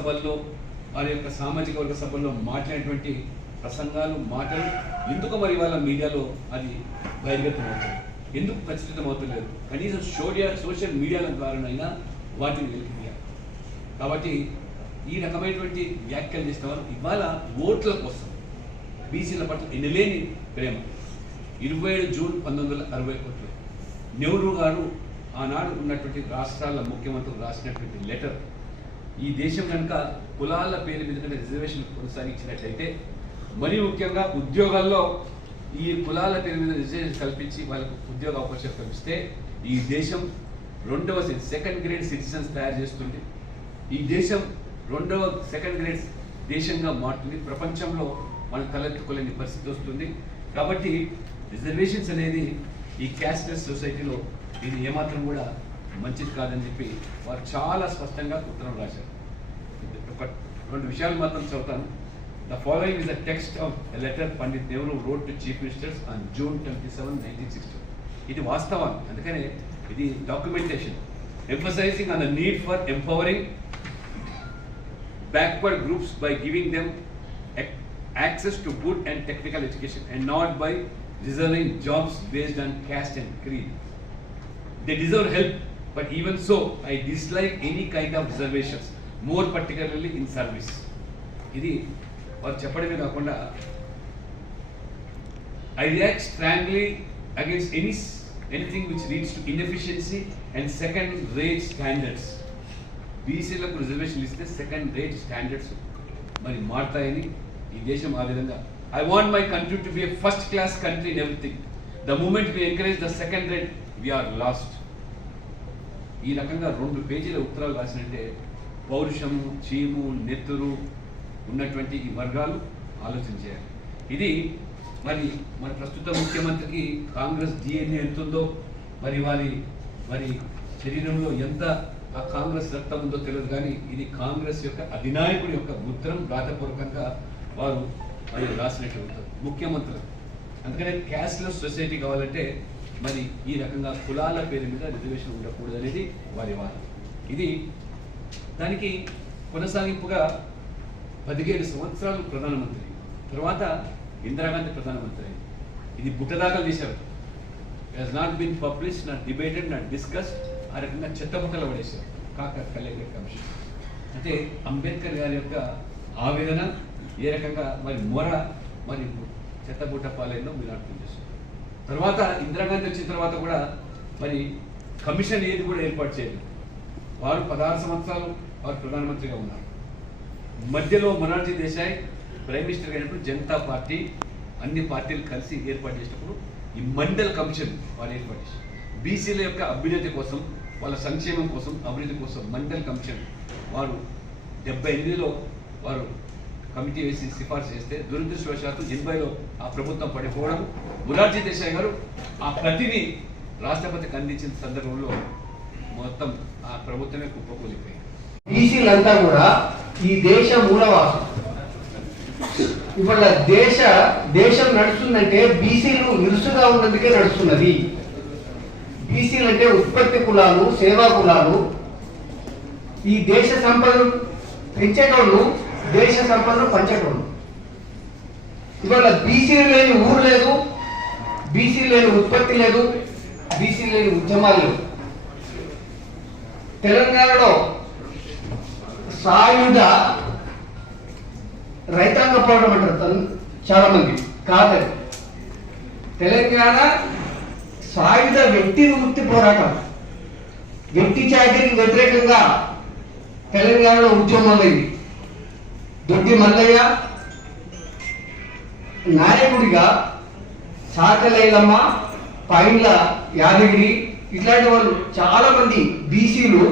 సభల్లో వారి యొక్క సామాజిక వర్గ సభల్లో మాట్లాడినటువంటి ప్రసంగాలు మాటలు ఎందుకు మరి వాళ్ళ మీడియాలో అది బహిర్గతం అవుతుంది, ఎందుకు ఖచ్చితం అవుతలేదు? కనీసం సోషల్ మీడియాల ద్వారానైనా వాటిని వెలికితీయాలి. కాబట్టి ఈ రకమైనటువంటి వ్యాఖ్యలు చేసిన వారు ఇవాళ ఓట్ల కోసం బీసీల పట్ల ఎనలేని ప్రేమ. 27 జూన్ 1961 నెహ్రూ గారు ఆనాడు ఉన్నటువంటి రాష్ట్రాల ముఖ్యమంత్రులు రాసినటువంటి లెటర్, ఈ దేశం కనుక కులాల పేరు మీద రిజర్వేషన్ కొనసాగించినట్లయితే, మరీ ముఖ్యంగా ఉద్యోగాల్లో ఈ కులాల పేరు మీద రిజర్వేషన్ కల్పించి వాళ్ళకు ఉద్యోగ అవకాశాలు కల్పిస్తే ఈ దేశం సెకండ్ గ్రేడ్ సిటిజన్స్ తయారు చేస్తుంది. ఈ దేశం సెకండ్ గ్రేడ్ దేశంగా మారుతుంది. ప్రపంచంలో మనం తలెత్తుకోలేని పరిస్థితి వస్తుంది. కాబట్టి రిజర్వేషన్స్ అనేది ఈ క్యాస్ట్లెస్ సొసైటీలో ఇది ఏమాత్రం కూడా మంచిది కాదని చెప్పి వారు చాలా స్పష్టంగా ఉత్తరం రాశారు. ఒక 2 విషయాలు మాత్రం చదువుతాను. The following is a text of a letter Pandit Nehru wrote to Chief Ministers on June 27, 1960. ఇది వాస్తవం, అందుకనే ఇది documentation. Emphasizing on the need for empowering backward groups by giving them access to good and technical education and not by reserving jobs based on caste and creed. They deserve help, but even so, I dislike any kind of reservations, more particularly in service. ఇది వారు చెప్పడమే కాకుండా I react strongly against anything which leads to inefficiency and second rate standards. బీసీలకు రిజర్వేషన్లు ఇస్తే second rate standards మరి మారుతాయని ఈ దేశం ఆ విధంగా I want my country to be a first class country in everything. The moment we encourage the second rate, we are lost. ఈ రకంగా 2 పేజీల ఉత్తరాలు రాసినట్టే పౌరుషము, చీము, నెత్తురు ఉన్నటువంటి ఈ వర్గాలు ఆలోచన చేయాలి. ఇది మరి మన ప్రస్తుత ముఖ్యమంత్రికి కాంగ్రెస్ DNA ఎంతుందో, మరి శరీరంలో ఎంత ఆ కాంగ్రెస్ రక్తం ఉందో తెలియదు, కానీ ఇది కాంగ్రెస్ యొక్క అధినాయకుడి యొక్క ఉత్తరం రాతపూర్వకంగా వారు రాసినట్టు ఉంటుంది ముఖ్యమంత్రులు. అందుకనే క్యాస్ట్లెస్ సొసైటీ కావాలంటే మరి ఈ రకంగా కులాల పేరు మీద రిజర్వేషన్ ఉండకూడదు అనేది వారి వాదన. ఇది దానికి కొనసాగింపుగా 17 సంవత్సరాలు ప్రధానమంత్రి, తర్వాత ఇందిరాగాంధీ ప్రధానమంత్రి అయింది. ఇది బుట్టదాఖలు చేశారు. has not been published, not debated, not discussed. ఆ రకంగా చెత్తబుట్టలు పడేశారు కలేక్టర్ కమిషన్. అంటే అంబేద్కర్ గారి యొక్క ఆవేదన ఏ రకంగా మరి చెత్తబుట్ట పాలైందో మీరు అర్థం చేస్తారు. తర్వాత ఇందిరాగాంధీ వచ్చిన తర్వాత కూడా మరి కమిషన్ ఏది కూడా ఏర్పాటు చేయలేదు. వారు 16 సంవత్సరాలు వారు ప్రధానమంత్రిగా ఉన్నారు. మధ్యలో మొరార్జీ దేశాయ్ ప్రైమ్ మినిస్టర్ అయినప్పుడు జనతా పార్టీ అన్ని పార్టీలు కలిసి ఏర్పాటు చేసినప్పుడు ఈ మండల్ కమిషన్ వారు ఏర్పాటు చేశారు. బీసీల యొక్క అభ్యున్నతి కోసం, వాళ్ళ సంక్షేమం కోసం, అభివృద్ధి కోసం మండల్ కమిషన్ వారు 78లో వారు కమిటీ వేసి సిఫార్సు చేస్తే దురదృష్టవశాత్తు 80లో ఆ ప్రభుత్వం పడిపోవడం, మొరార్జీ దేశాయ్ గారు ఆ ప్రతిని రాష్ట్రపతికి అందించిన సందర్భంలో మొత్తం ఆ ప్రభుత్వమే కుప్పకూలిపోయింది. బీసీలంతా కూడా ఈ దేశ మూలవాసం. ఇవాళ దేశం నడుస్తుందంటే బీసీలు ఇరుసుగా ఉన్నందుకే నడుస్తున్నది. బీసీలు అంటే ఉత్పత్తి కులాలు, సేవా కులాలు. ఈ దేశ సంపదను పెంచేటోళ్ళు, దేశ సంపదను పంచేటోళ్ళు. ఇవాళ బీసీలు లేని ఊరు లేదు, బీసీ లేని ఉత్పత్తి లేదు, బీసీ లేని ఉద్యమాలు లేవు. తెలంగాణలో సాయుధ రైతాంగ పోరాటం అంటారు చాలా మంది, కాదు. తెలంగాణ సాయుధ వ్యక్తి విముక్తి పోరాటం, వ్యక్తి చాకరీకి వ్యతిరేకంగా తెలంగాణలో ఉద్యమమైంది. దొడ్డి మల్లయ్య నాయకుడిగా సాకలైలమ్మ, పైండ్ల యాదగిరి ఇట్లాంటి వాళ్ళు చాలా మంది బీసీలు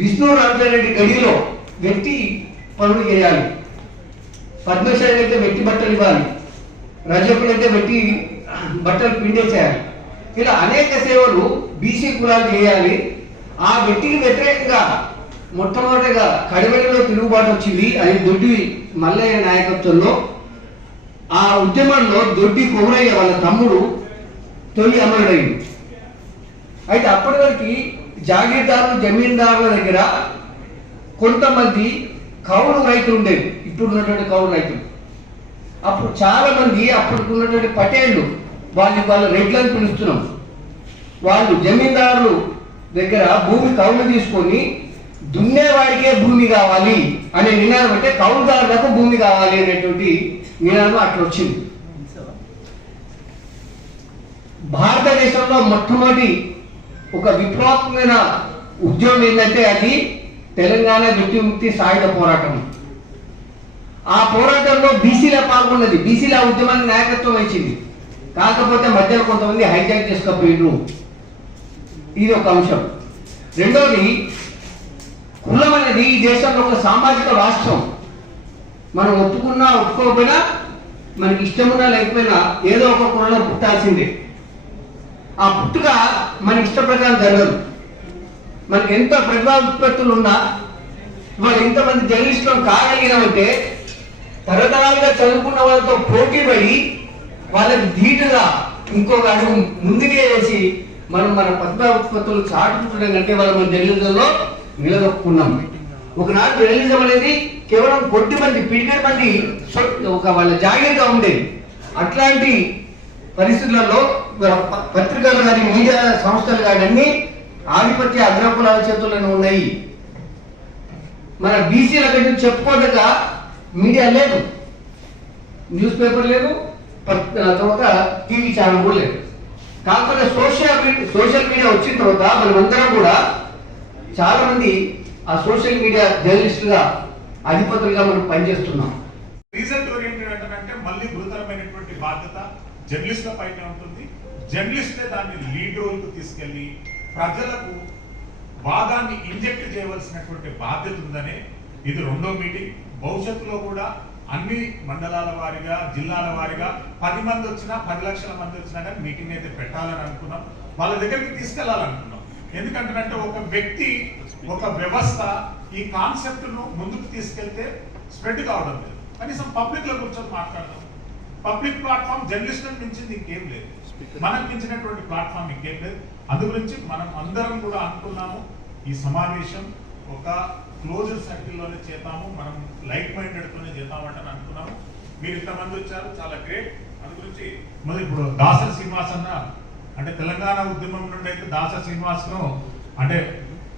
విష్ణు రామచంద్రెడ్డి గడిలో వ్యక్తి పనులు చేయాలి. పద్మశాలి అయితే వ్యక్తి బట్టలు ఇవ్వాలి, రజకులైతే వ్యక్తి బట్టలు పిండేసేయాలి. ఇలా అనేక సేవలు బీసీ కులాలు చేయాలి. ఆ వ్యక్తికి వ్యతిరేకంగా మొట్టమొదటిగా కడివెలలో తిరుగుబాటు వచ్చింది. అది దొడ్డి మల్లయ్య నాయకత్వంలో. ఆ ఉద్యమంలో దొడ్డి కొమరయ్య వాళ్ళ తమ్ముడు తొలి అమరుడైంది. అయితే అప్పటి వరకు జాగీర్దారులు, జమీందారుల దగ్గర కొంతమంది కౌలు రైతులు ఉండేవి, ఇప్పుడు ఉన్నటువంటి కౌలు రైతులు. అప్పుడు చాలా మంది అప్పటికి ఉన్నటువంటి పటేళ్ళు వాళ్ళ రెడ్లను పిలుస్తున్నాం. వాళ్ళు జమీందారులు దగ్గర భూమి కౌలు తీసుకొని దున్నేవాడికే భూమి కావాలి అనే నినాదం, అంటే కౌలుదారులకు భూమి కావాలి అనేటువంటి నినాదం అట్లా వచ్చింది. భారతదేశంలో మొట్టమొదటి ఒక విప్లవాత్మకమైన ఉద్యమం ఏంటంటే అది తెలంగాణ విముక్తి సాయుధ పోరాటం. ఆ పోరాటంలో బీసీల పాల్గొన్నది, బీసీల ఉద్యమానికి నాయకత్వం వహించింది. కాకపోతే మధ్యలో కొంతమంది హైజాక్ చేసుకపోయిండ్రు. ఇది ఒక అంశం. రెండోది, కులం అనేది ఈ దేశంలో ఒక సామాజిక వాస్తవం. మనం ఒప్పుకున్నా ఒప్పుకోకపోయినా, మనకి ఇష్టమున్నా లేకపోయినా ఏదో ఒక కులంలో పుట్టాల్సిందే. ఆ పుట్టుక మన ఇష్ట ప్రకారం జరగదు. మనకి ఎంత ప్రతిభాత్పత్తులు ఉన్నా, వాళ్ళు ఎంతమంది జర్నలిస్టులు కాగలిగినామంటే తరతరాలుగా చదువుకున్న వాళ్ళతో పోటీ పడి వాళ్ళకి ధీటుగా ఇంకొక అడుగు ముందుకే వేసి మనం మన ప్రతిభాత్పత్తులు చాటుకుంటున్నాం కంటే వాళ్ళు మన జర్నలిజంలో నిలదొక్కున్నాం. ఒకనాడు జర్నలిజం అనేది కేవలం కొద్ది మంది, పిడికెట్ మంది ఒక వాళ్ళ జాగ్రత్తగా ఉండేది. అట్లాంటి పరిస్థితులలో పత్రికలు కానీ మీడియా సంస్థలు కానీ అన్ని ఆధిపత్య అగ్రకులాల చేతుల్లోనే ఉన్నాయి. మన బీసీల కంటే చెప్పుకోదక మీడియా లేదు, న్యూస్ పేపర్ లేదు, తర్వాత టీవీ ఛానల్ కూడా లేదు. కాకపోతే సోషల్ మీడియా వచ్చిన తర్వాత మనమందరం కూడా చాలా మంది ఆ సోషల్ మీడియా జర్నలిస్టులుగా అధిపతులుగా మనం పనిచేస్తున్నాం. రీజల్ట్ ఓరియంటెడ్ అంటే మళ్ళీ గురుతరమైనటువంటి బాధ్యత జర్నలిస్టుల పైన ఉంటుంది. జర్నలిస్టే దాన్ని లీడ్ రోల్ కు తీసుకెళ్లి ప్రజలకు వాదాన్ని ఇంజెక్ట్ చేయవలసినటువంటి బాధ్యత ఉందనే ఇది రెండో మీటింగ్. భవిష్యత్తులో కూడా అన్ని మండలాల వారిగా, జిల్లాల వారిగా 10 మంది వచ్చినా 10 లక్షల మంది వచ్చినా కానీ మీటింగ్ అయితే పెట్టాలని అనుకున్నాం. వాళ్ళ దగ్గరికి తీసుకెళ్లాలనుకున్నాం. ఎందుకంటే ఒక వ్యక్తి, ఒక వ్యవస్థ ఈ కాన్సెప్ట్ ను ముందుకు తీసుకెళ్తే స్ప్రెడ్ కావడం లేదు. కనీసం పబ్లిక్ లో కూర్చొని మాట్లాడదాం. పబ్లిక్ ప్లాట్ఫామ్ జర్నలిస్టులను మించింది ఇంకేం లేదు, మనకు మించినటువంటి ప్లాట్ఫామ్ ఇంకేం లేదు. అందు గురించి మనం అందరం కూడా అనుకున్నాము ఈ సమావేశం ఒక క్లోజ్డ్ సర్కిల్లోనే చేద్దాము, మనం లైక్ మైండెడ్ తోనే చేద్దామంటని అనుకున్నాము. మీరు ఇంతమంది వచ్చారు, చాలా గ్రేట్. అందు గురించి మరి ఇప్పుడు దాసరి శ్రీనివాస్ అన్న అంటే తెలంగాణ ఉద్యమం నుండి అయితే దాసరి శ్రీనివాస్ను అంటే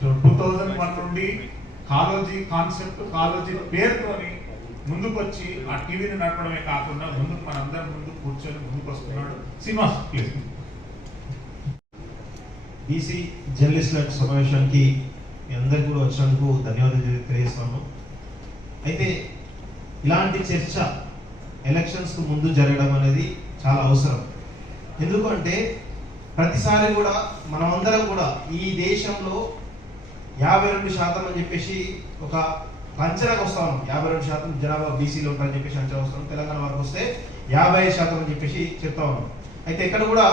2001 నుండి కాలోజీ కాన్సెప్ట్, కాలోజీ పేరుతోని ముందుకు వచ్చి ఆ టీవీని నడపడమే కాకుండా ముందుకు మనందరం ముందు కూర్చొని ముందుకు వస్తున్నాడు. శ్రీనివాస్ ప్లీజ్. బీసీ జర్నలిస్టుల సమావేశానికి మీ అందరికీ కూడా వచ్చినందుకు ధన్యవాదాలు తెలియజేస్తాను. అయితే ఇలాంటి చర్చ ఎలక్షన్స్కు ముందు జరగడం అనేది చాలా అవసరం. ఎందుకంటే ప్రతిసారి కూడా మనమందరం కూడా ఈ దేశంలో 52% అని చెప్పేసి ఒక అంచనాకు వస్తాం. 52% జనాభా బీసీలో ఉంటారని చెప్పేసి అంచనా వస్తాం. తెలంగాణ వరకు వస్తే 55% అని చెప్పేసి చెప్తా ఉన్నాం. అయితే ఇక్కడ కూడా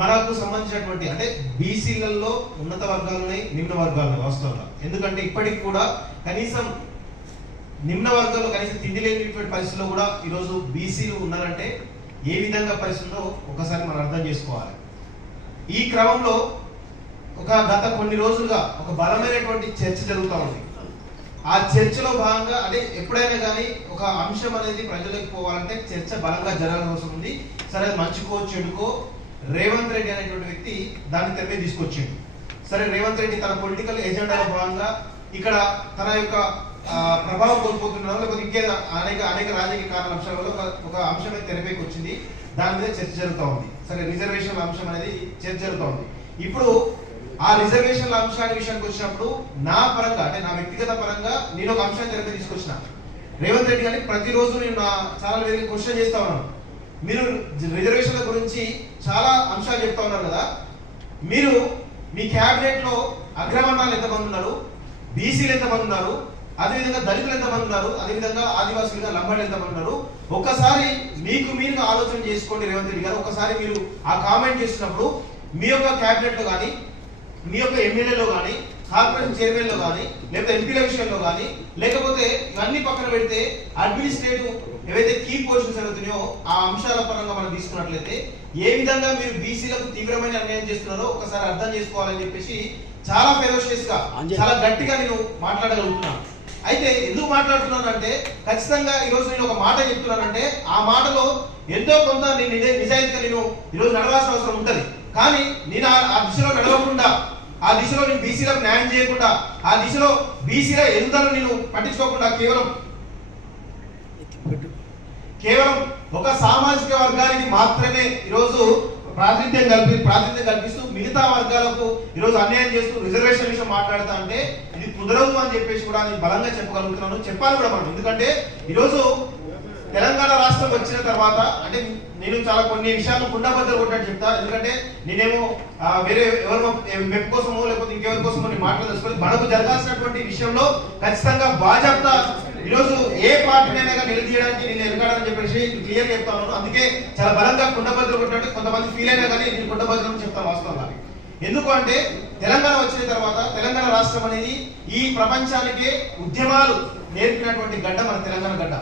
మనకు సంబంధించినటువంటి అంటే బీసీలలో ఉన్నత వర్గాలు ఉన్నాయి, నిమ్న వర్గాలు ఉన్నాయి వాస్తవంగా. ఎందుకంటే ఇప్పటికి కూడా కనీసం నిమ్న వర్గాల్లో కనీసం తిండి లేనిటువంటి పరిస్థితుల్లో కూడా ఈరోజు బీసీలు ఉన్నారంటే ఏ విధంగా పరిస్థితుల్లో ఒకసారి మనం అర్థం చేసుకోవాలి. ఈ క్రమంలో గత కొన్ని రోజులుగా ఒక బలమైనటువంటి చర్చ జరుగుతూ ఉంది. ఆ చర్చలో భాగంగా అంటే ఎప్పుడైనా కానీ ఒక అంశం అనేది ప్రజలకు పోవాలంటే చర్చ బలంగా జరగాల్సిన అవసరం ఉంది. సరే మంచికో చెడుకో రేవంత్ రెడ్డి అనేటువంటి వ్యక్తి దాన్ని తెరపై తీసుకొచ్చిండు. సరే రేవంత్ రెడ్డి తన పొలిటికల్ ఎజెండాలో భాగంగా ఇక్కడ తన యొక్క ప్రభావం కోల్పోతున్నాడు, లేకపోతే ఇంకేదో అనేక రాజకీయ కారణాల అంశాల వల్ల ఒక అంశం అయితే తెరపైకి వచ్చింది. దాని మీద చర్చ జరుగుతూ ఉంది. సరే రిజర్వేషన్ల అంశం అనేది చర్చ జరుగుతూ ఉంది. ఇప్పుడు ఆ రిజర్వేషన్ల అంశాన్ని విషయానికి వచ్చినప్పుడు నా పరంగా అంటే నా వ్యక్తిగత పరంగా నేను ఒక అంశాన్ని తెరపై తీసుకొచ్చిన. రేవంత్ రెడ్డి గారిని ప్రతిరోజు నేను నా ఛానల్ వేదిక క్వశ్చన్ చేస్తా ఉన్నాను. మీరు రిజర్వేషన్ల గురించి చాలా అంశాలు చెప్తా ఉన్నారు కదా, మీరు మీ క్యాబినెట్ లో అగ్రవర్ణాలు ఎంతమంది ఉన్నారు, బీసీలు ఎంతమంది ఉన్నారు, అదేవిధంగా దళితులు ఎంతమంది ఉన్నారు, అదేవిధంగా ఆదివాసులుగా లంబాడీలు ఎంతమంది ఉన్నారు, ఒక్కసారి మీరు ఆలోచన చేసుకోండి రేవంత్ రెడ్డి గారు. ఒకసారి మీరు ఆ కామెంట్ చేసినప్పుడు మీ యొక్క క్యాబినెట్ లో కానీ మీ యొక్క ఎమ్మెల్యేలో కానీ కార్పొరేషన్ చైర్మన్ లో కానీ లేకపోతే ఎంపీల విషయంలో కానీ లేకపోతే ఇవన్నీ పక్కన పెడితే అడ్మినిస్ట్రేటివ్ ఏవైతే కీ పొజిషన్స్ అవుతున్నాయో ఆ అంశాల పరంగా మనం తీసుకున్నట్లయితే ఏ విధంగా మీరు బీసీలకు తీవ్రమైన అన్యాయం చేస్తున్నారో ఒకసారి అర్థం చేసుకోవాలని చెప్పేసి చాలా ఫెరోషియస్ గా చాలా గట్టిగా నేను మాట్లాడగలుగుతున్నాను. అయితే ఎందుకు మాట్లాడుతున్నాను అంటే ఖచ్చితంగా ఈరోజు నేను ఒక మాట చెప్తున్నానంటే ఆ మాటలో ఎంతో కొంత నేను నిజాయితీగా నేను ఈరోజు నడవాల్సిన అవసరం ఉంటుంది. కానీ నేను ఆ దిశలో నడవకుండా, ఆ దిశలో నేను బీసీలకు న్యాయం చేయకుండా, ఆ దిశలో బీసీల ఎదుగుదలను నేను పట్టించుకోకుండా కేవలం ఒక సామాజిక వర్గానికి మాత్రమే ఈరోజు ప్రాతినిధ్యం కల్పిస్తూ మిగతా వర్గాలకు ఈరోజు అన్యాయం చేస్తూ రిజర్వేషన్ విషయం మాట్లాడుతా అంటే ఇది కుదరదు అని చెప్పేసి కూడా నేను బలంగా చెప్పగలుగుతున్నాను, చెప్పాలి కూడా మనం. ఎందుకంటే ఈరోజు తెలంగాణ రాష్ట్రం వచ్చిన తర్వాత అంటే నేను చాలా కొన్ని విషయాలు కుండబద్దలు కొట్టినట్టు చెప్తా. ఎందుకంటే నేనేమో వేరే ఎవరు మెప్పు కోసమో లేకపోతే ఇంకెవరి కోసమో నేను మాట్లాడదలుచుకోలేదు. మనకు జరగాల్సినటువంటి విషయంలో ఖచ్చితంగా బాధ్యత ఈరోజు ఏ పార్టీనైనా నిలదీయడానికి నేను ఎదగాడని చెప్పేసి క్లియర్ చెప్తా ఉన్నాను. అందుకే చాలా బలంగా కుండబద్దలు కొట్టినట్టు కొంతమంది ఫీల్ అయినా కానీ నేను కుండబద్దలు చెప్తాను వాస్తవంగా. ఎందుకు అంటే తెలంగాణ వచ్చిన తర్వాత తెలంగాణ రాష్ట్రం అనేది ఈ ప్రపంచానికే ఉద్యమాలు నేర్పినటువంటి గడ్డ మన తెలంగాణ గడ్డ.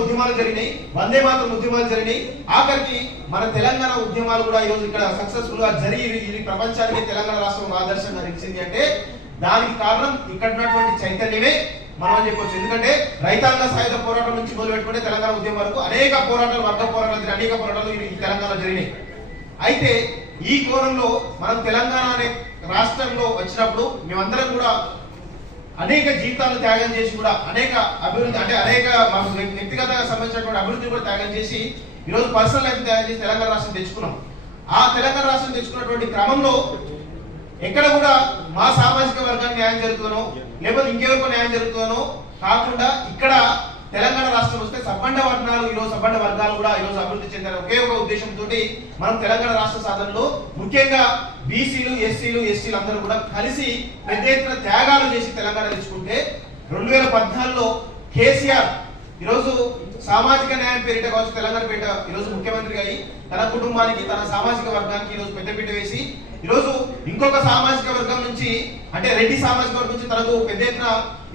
ఉద్యమాలు జరిగినాయి, వందే మాతరం ఉద్యమాలు జరిగినాయి. ఆఖరికి మన తెలంగాణ ఉద్యమాలు కూడా ఈరోజు ఇక్కడ సక్సెస్ఫుల్ గా జరిగి ఈ ప్రపంచానికి తెలంగాణ రాష్ట్రం ఆదర్శంగా నిలిచింది అంటే దానికి కారణం ఇక్కడ ఉన్నటువంటి చైతన్యమే మనం చెప్పొచ్చు. ఎందుకంటే రైతాంగ సాయుధ పోరాటం నుంచి మొదలు పెట్టుకుంటే తెలంగాణ ఉద్యమం వరకు అనేక పోరాటాలు, వర్గ పోరాటాలు, అనేక పోరాటాలు ఈ తెలంగాణలో జరిగినాయి. అయితే ఈ కోణంలో మనం తెలంగాణ అనే రాష్ట్రంలో వచ్చినప్పుడు మేమందరం కూడా అనేక జీవితాలను త్యాగం చేసి కూడా అనేక అభివృద్ధి అంటే అనేక మనకు వ్యక్తిగతంగా సంబంధించినటువంటి అభివృద్ధి కూడా త్యాగం చేసి ఈరోజు పర్సనల్ లైఫ్ త్యాగం చేసి తెలంగాణ రాష్ట్రం తెచ్చుకున్నాం. ఆ తెలంగాణ రాష్ట్రం తెచ్చుకున్నటువంటి క్రమంలో ఎక్కడ కూడా మా సామాజిక వర్గానికి న్యాయం జరుగుతుందో లేకపోతే ఇంకెవరికో న్యాయం జరుగుతుందో కాకుండా ఇక్కడ తెలంగాణ రాష్ట్రం వస్తే సబ్బండ వర్గాలు ఈరోజు సబ్బండ వర్గాలు కూడా ఈరోజు అభివృద్ధి చెందారు ఒకే ఒక ఉద్దేశంతో మనం తెలంగాణ రాష్ట్ర సాధనలో ముఖ్యంగా బీసీలు, ఎస్సీలు, ఎస్టీలు అందరూ కూడా కలిసి పెద్ద ఎత్తున త్యాగాలు చేసి తెలంగాణ తెచ్చుకుంటే 2014లో కేసీఆర్ ఈరోజు సామాజిక న్యాయం పేరిట కావచ్చు తెలంగాణ పేరిట ఈరోజు ముఖ్యమంత్రిగా అయ్యి తన కుటుంబానికి తన సామాజిక వర్గానికి ఈరోజు పెద్దపీట వేసి ఈరోజు ఇంకొక సామాజిక వర్గం నుంచి అంటే రెడ్డి సామాజిక వర్గం నుంచి తనకు పెద్ద ఎత్తున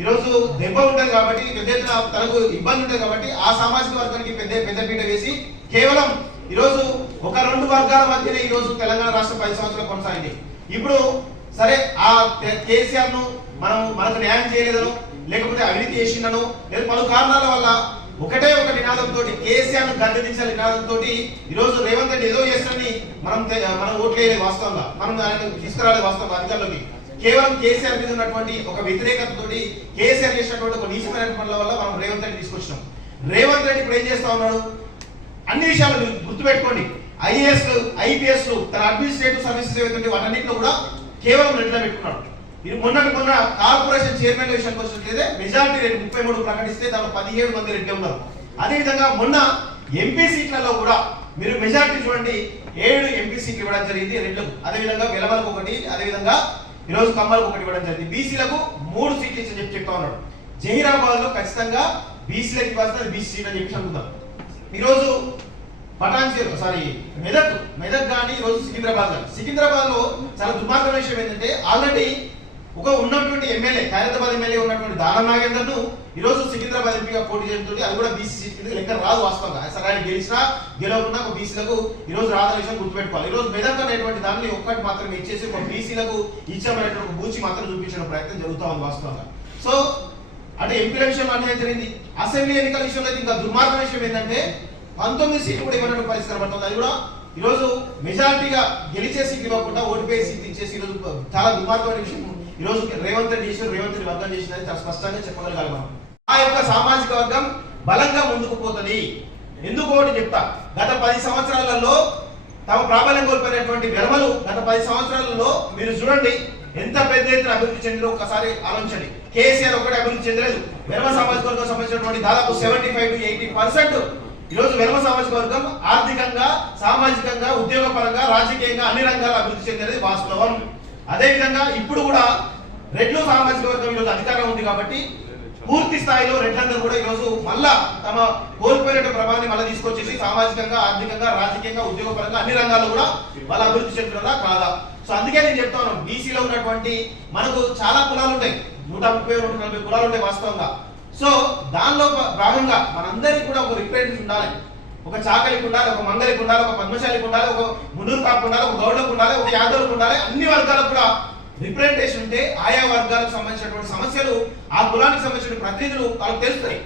ఈరోజు దెబ్బ ఉంటుంది కాబట్టి పెద్ద ఎత్తున తనకు ఇబ్బంది ఉంటుంది కాబట్టి ఆ సామాజిక వర్గానికి పెద్దపీట వేసి కేవలం ఈరోజు ఒక 2 వర్గాల మధ్యనే ఈరోజు తెలంగాణ రాష్ట్రం 10 సంవత్సరాలు కొనసాగింది. ఇప్పుడు సరే ఆ కేసీఆర్ ను మనకు న్యాయం చేయలేదను లేకపోతే అవినీతి చేసిండను లేదా పలు కారణాల వల్ల ఒకటే ఒక నినాదంతో కేసీఆర్ ను గద్దెదించాలి నినాదంతో ఈరోజు రేవంత్ రెడ్డి ఏదో చేస్తారని మనం ఓట్లేదు వాస్తవంగా, మనం ఆయన తీసుకురాలేదు వాస్తవంగా అధికారులకి. కేవలం కేసీఆర్ మీద ఉన్నటువంటి ఒక వ్యతిరేకతతోటి కేసీఆర్ చేసినటువంటి ఒక నీచమైన పనుల వల్ల మనం రేవంత్ రెడ్డి తీసుకొచ్చినాం. రేవంత్ రెడ్డి ఇప్పుడు ఏం చేస్తా ఉన్నాడు, అన్ని విషయాలు గుర్తుపెట్టుకోండి. ఐఏఎస్, ఐపీఎస్, తన అడ్మినిస్ట్రేటివ్ సర్వీసెస్ ఏవైతే వాటన్నిటిలో కూడా కేవలం రెడ్డిలో పెట్టుకున్నాడు. ఇది మొన్న కార్పొరేషన్ చైర్మన్ విషయానికి వచ్చినట్లయితే మెజారిటీ రేటు 33 ప్రకటిస్తే దాంట్లో 17 మంది రెడ్డి ఉన్నారు. అదేవిధంగా మొన్న ఎంపీ సీట్లలో కూడా మీరు మెజారిటీ చూడండి, 7 ఎంపీ సీట్లు ఇవ్వడం జరిగింది రెడ్లకు. అదేవిధంగా వెలమలకు 1, అదేవిధంగా ఈరోజు కమ్మలకు 1 ఇవ్వడం జరిగింది. బీసీలకు 3 సీట్లు ఇచ్చి చెప్తా ఉన్నాడు. జహీరాబాద్ లో ఖచ్చితంగా బీసీలకు ఇవ్వాల్సిన బీసీ సీట్ అని చెప్పి అనుకుందాం. ఈరోజు మెదక్ కానీ ఈరోజు సికింద్రాబాద్ లో చాలా దుర్మార్గమైన విషయం ఏంటంటే ఆల్రెడీ ఒక ఉన్నటువంటి ఎమ్మెల్యే ఖైరతాబాద్ ఎమ్మెల్యే ఉన్నటువంటి దానం నాగేందర్ ను ఈరోజు సికింద్రాబాద్ ఎంపీగా పోటీ చేస్తుంది. అది కూడా బీసీ సీట్ కింద లెక్క రాదు వాస్తవంగా. సరే ఆయన గెలిచినా గెలవకుండా ఒక బీసీలకు ఈరోజు రాదనే విషయం గుర్తుపెట్టుకోవాలి. ఈరోజు మెదక్ అనేటువంటి దాన్ని ఒక్కటి మాత్రం ఇచ్చేసి ఒక బీసీలకు ఇచ్చామనేటువంటి బూచి మాత్రం చూపించిన ప్రయత్నం జరుగుతా ఉంది వాస్తవంగా. సో అంటే ఎంపీల విషయంలో అన్యాయం జరిగింది. అసెంబ్లీ ఎన్నికల విషయంలో ఇంకా దుర్మార్గం విషయం ఏంటంటే 19 సీట్లు కూడా ఇవ్వడానికి పరిస్థితి పడుతుంది. అది కూడా ఈరోజు మెజారిటీగా గెలిచే సీట్లు ఇవ్వకుండా ఓడిపోయే సీట్లు ఇచ్చేసి ఈరోజు చాలా దుర్మార్గమైన విషయం ఈరోజు రేవంత్ రెడ్డి వర్గం చేసినది చాలా స్పష్టంగా చెప్పగలగాలి మనం. ఆ యొక్క సామాజిక వర్గం బలంగా ముందుకు పోతుంది. ఎందుకు ఒకటి చెప్తా, గత 10 సంవత్సరాలలో తమ ప్రాబల్యం కోల్పోయినటువంటి వెలమలు గత 10 సంవత్సరాలలో మీరు చూడండి ఎంత పెద్ద ఎత్తున అభివృద్ధి చెందిందో ఒక్కసారి ఆలోచించండి. కేసీఆర్ ఒకటి అభివృద్ధి చెందలేదు. వెలమ సామాజిక వర్గం సంబంధించినటువంటి దాదాపు 75 to 80% ఈరోజు వెలమ సామాజిక వర్గం ఆర్థికంగా, సామాజికంగా, ఉద్యోగపరంగా, రాజకీయంగా అన్ని రంగాల్లో అభివృద్ధి చెందినది వాస్తవం. అదే విధంగా ఇప్పుడు కూడా రెడ్లు సామాజిక వర్గం ఈరోజు అధికారం ఉంది కాబట్టి పూర్తి స్థాయిలో రెడ్లందరూ కూడా ఈరోజు మళ్ళా తమ కోల్పోయిన ప్రభావాన్ని మళ్ళీ తీసుకొచ్చేసి సామాజికంగా, ఆర్థికంగా, రాజకీయంగా, ఉద్యోగపరంగా అన్ని రంగాల్లో కూడా వాళ్ళ అభివృద్ధి చెందుతున్నారా కాదా. సో అందుకే నేను చెప్తాను, బీసీలో ఉన్నటువంటి మనకు చాలా కులాలు ఉంటాయి, 130 140 కులాలు ఉంటాయి వాస్తవంగా. సో దానిలో భాగంగా మనందరికీ కూడా ఒక రిప్రజెంటేషన్ ఉండాలి. ఒక చాకలికి ఉండాలి, ఒక మంగలికి ఉండాలి, ఒక పద్మశాలికి ఉండాలి, ఒక మున్నూరు కాపు ఉండాలి, ఒక గౌడకు ఉండాలి, ఒక యాదవులకు ఉండాలి. అన్ని వర్గాలకు కూడా రిప్రజెంటేషన్ ఉంటే ఆయా వర్గాలకు సంబంధించినటువంటి సమస్యలు ఆ కులానికి సంబంధించిన ప్రతినిధులు వాళ్ళకి తెలుస్తాయి.